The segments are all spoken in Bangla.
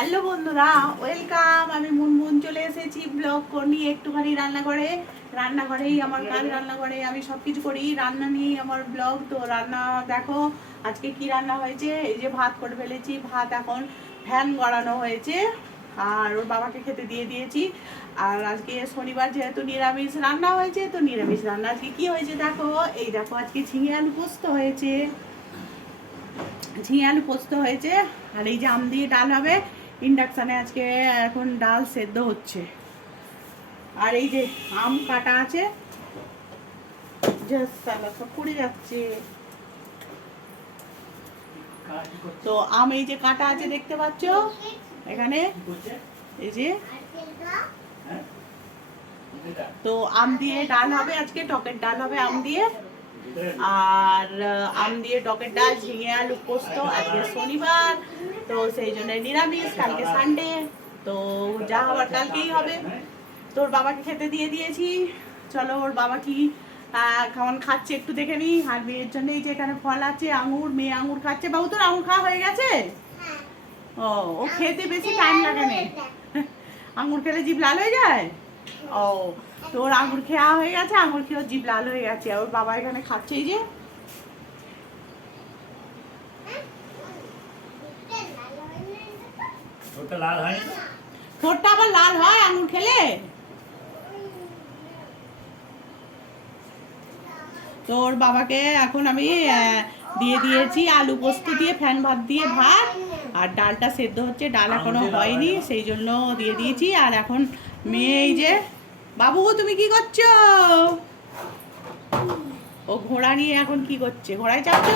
হ্যালো বন্ধুরা, ওয়েলকাম। আমি মুনমুন চলে এসেছি ব্লগ নিয়ে একটুখানি রান্নাঘরেই আমার কাজ। রান্নাঘরে আমি সব কিছু করি, রান্না নিয়েই আমার ব্লগ। তো রান্না দেখো আজকে কি রান্না হয়েছে। এই যে ভাত করে ফেলেছি, ভাত এখন ফ্যান গড়ানো হয়েছে আর ওর বাবাকে খেতে দিয়ে দিয়েছি। আর আজকে শনিবার যেহেতু নিরামিষ রান্না হয়েছে, তো নিরামিষ রান্না আজকে কি হয়েছে দেখো। এই দেখো আজকে ঝিঙে আলু পোস্ত হয়েছে, আর এই যে আম দিয়ে ডাল হবে। ইন্ডাকশানে আজকে এখন ডাল সেদ্ধ হচ্ছে। আর এই যে আম কাটা আছে, সব পড়ে যাচ্ছে। তো আম এই যে কাটা আছে দেখতে পাচ্ছ এখানে, এই যে। তো আম দিয়ে ডাল হবে আজকে, টকের ডাল হবে আম দিয়ে। আর আম দিয়ে টকের ডাল, ঝিঙে আলু পোস্ত। আজকে শনিবার, তো সেই জন্য নিরামিষ, কালকে সানডে, তো যা হওয়ার কালকেই হবে। তোর বাবাকে খেতে দিয়ে দিয়েছি। চলো ওর বাবা কি কেমন খাচ্ছে একটু দেখে নি। আর মেয়ের জন্য এই যে এখানে ফল আছে, আঙুর। মেয়ে আঙুর খাচ্ছে। বাবু তোর আঙুর খাওয়া হয়ে গেছে? ও খেতে বেশি টাইম লাগে না। আঙুর খেলে জিভ লাল হয়ে যায়। ও তোর আঙুর খেয়া হয়ে গেছে, আঙুর খেয়ে জিভ লাল হয়ে গেছে। আর ওর বাবা এখানে খাচ্ছে এই যে। ঠোঁটটা আবার লাল হয় আঙুর খেলে? তোর বাবাকে এখন আমি দিয়ে দিয়েছি আলু পোস্ত দিয়ে, ফ্যান ভাত দিয়ে ভাত। আর ডালটা সেদ্ধ হচ্ছে, ডাল এখনো হয়নি, সেই জন্য দিয়ে দিয়েছি। আর এখন মেয়ে এই যে। বাবু তুমি কি করছো? ও ঘোড়া নিয়ে এখন কি করছে? ঘোড়ায় চাপছ?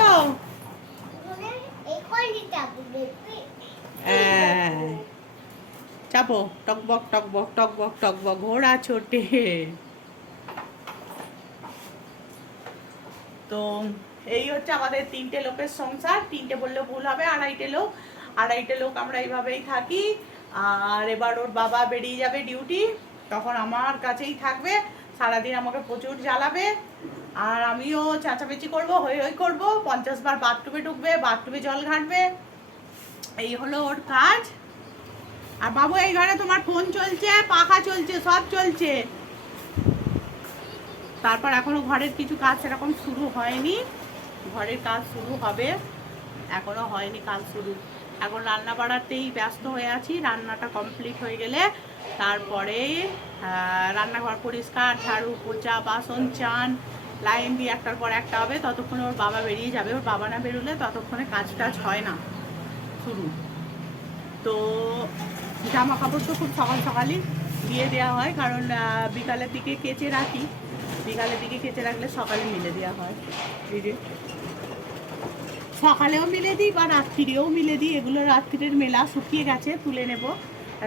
চাপো। টকবক টকবক টকবক টকবক ঘোড়া ছোটে। তো এই হচ্ছে আমাদের 3টে লোকের সংসার। 3টে বললে ভুল হবে, 2.5টে লোক আমরা এইভাবেই থাকি। আর এবার ওর বাবা বেরিয়ে যাবে ডিউটি, তখন আমার কাছেই থাকবে সারাদিন, আমাকে প্রচুর জ্বালাবে। আর আমিও চেঁচামেচি করবো, হই হই করবো, 50 বার বাথরুমে ঢুকবে, বাথরুমে জল ঘাটবে। এই হলো ওর কাজ। আর বাবু এই ঘরে তোমার ফোন চলছে, পাখা চলছে, সব চলছে। তারপর এখনো ঘরের কিছু কাজ সেরকম শুরু হয়নি, ঘরের কাজ শুরু হবে, এখনো হয়নি কাজ শুরু। এখন রান্না বাড়াতেই ব্যস্ত হয়ে আছি। রান্নাটা কমপ্লিট হয়ে গেলে তারপরে রান্নাঘর পরিষ্কার, ঝাড়ু পোচা, বাসন, চান, লাইন দিয়ে একটার পর একটা হবে। ততক্ষণে ওর বাবা বেরিয়ে যাবে। ওর বাবা না বেরোলে ততক্ষণে কাজ টাজ হয় না শুরু। তো জামা কাপড় তো খুব সকাল সকালই দিয়ে দেওয়া হয়, কারণ বিকালের দিকে কেচে রাখি। বিকালের দিকে কেচে রাখলে সকালে মিলে দেওয়া হয়। এই যে সকালেও মিলে দিই বা রাত্রিরেও মিলে দিই। এগুলো রাত্রিরের মেলা, শুকিয়ে গেছে, তুলে নেব।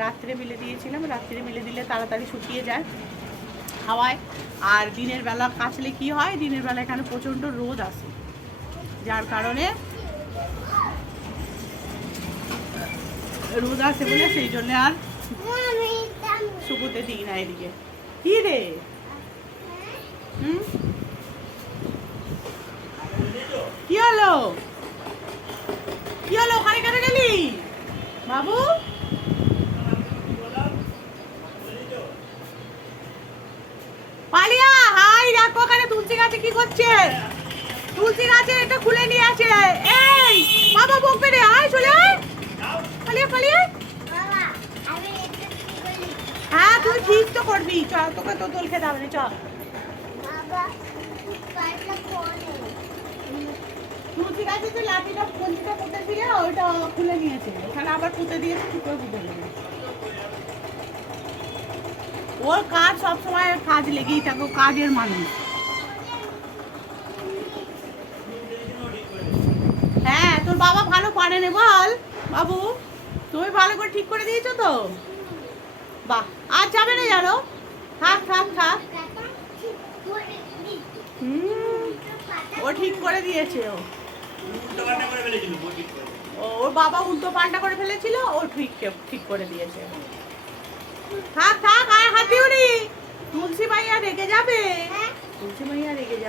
রাত্রে মিলে দিয়েছিলাম, রাত্রে মিলে দিলে তাড়াতাড়ি শুকিয়ে যায় হাওয়ায়। আর দিনের বেলা কাচলে কি হয়, দিনের বেলা এখানে প্রচণ্ড রোদ আসে, যার কারণে রোদ আসে বলে সেই জন্য আর শুকুতে দিই না। এদিকে কি রে? কি হলো? কি হলো? ওখানে কেন গেলি বাবু? পালিয়া হাই দেখো ওখানে তুলসী গাছে কি করছে। তুলসী গাছে এটা খুলে নিয়ে আছে। এই বাবা বকবে রে, আয় চলে আয়, পালিয়ে পালিয়ে। হ্যাঁ তুই ঠিক তো করবি, চ তোকে তো দোল খেতে হবে না, চ। তুলসী গাছে তো লাঠিটা কঞ্চিটা পুঁতে দিয়ে ওইটা খুলে নিয়েছে, ওখানে আবার পুঁতে দিয়েছে, কি করে পুঁতে দেবে? ওর কাজ সবসময় কাজ লেগেই থাকো, কাজের মানুষ। হ্যাঁ তোর বাবা ভালো পারে রে বল বাবু, তুমি ভালো করে ঠিক করে দিয়েছো তো? বাহ, আর যাবে না জানো, থাক থাক থাক। ও ঠিক করে দিয়েছে। ওর বাবা উল্টো পাল্টা করে ফেলেছিল, ও ঠিক করে দিয়েছে। থাক থাক, আর হাত দিওনি। তুলসী মাইয়া রেগে যাবে, তুলসী মাইয়া রেগে যাবে।